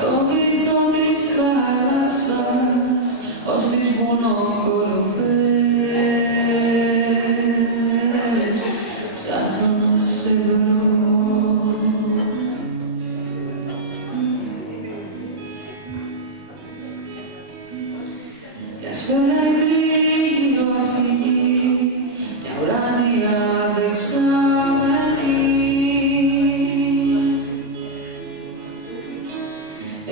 Το βυθό της θάλασσας, ως τις βουνοκορφές, ψάχνω να σε βρω. Μια σφαίρα υγρή γύρω απ' τη γη, μια ουράνια δεξαμενή.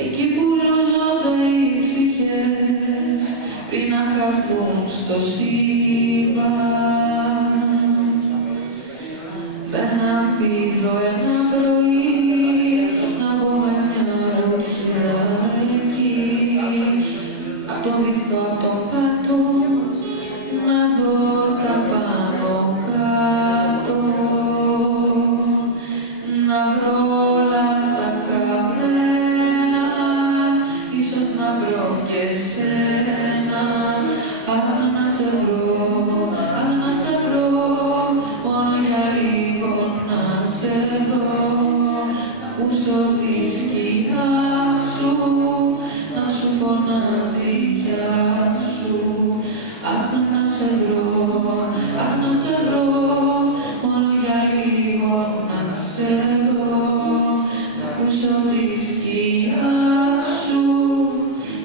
Εκεί που λοζόνται οι ψυχές πριν να χαθούν στο σύμπαν. Με ένα πήδο ένα πρωί να βγω με μια ρωτιά εκεί, απ' το βυθό απ' τον πάτο να δω τα πάνω κάτω, να βρω όλα τα χαμένα, ίσως να βρω και σένα. Αχ, να σε βρω, αχ, να σε βρω, μόνο για λίγο να σε δω, να ακούσω τη σκιά σου, να σου φωνάζει γεια σου. Αχ, να σε βρω, αχ, να σε βρω, μόνο για λίγο να σε δω, να ακούσω τη σκιά σου,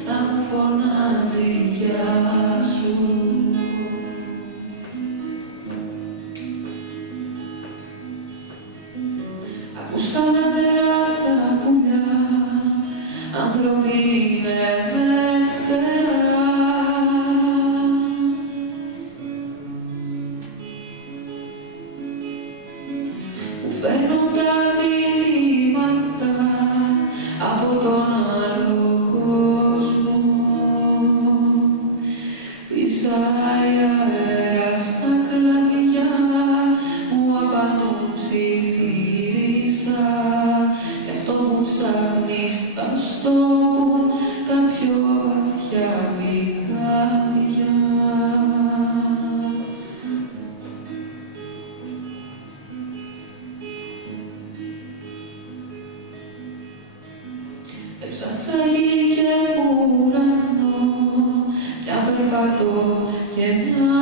να μου φωνάζει γεια σου. Ακούς τα νερά τα πουλιά, άνθρωποι είναι με φτερά. Που φέρνουν τα μηνύματα από τον άλλο κόσμο. Φυσάει αέρας στα κλαδιά, μου απαντούν ψιθύριστα, γι' αυτό που ψάχνεις θα στο πουν τα πιο βαθιά πηγάδια. Έψαξα γη και ουρανό, μια περπατώ και μια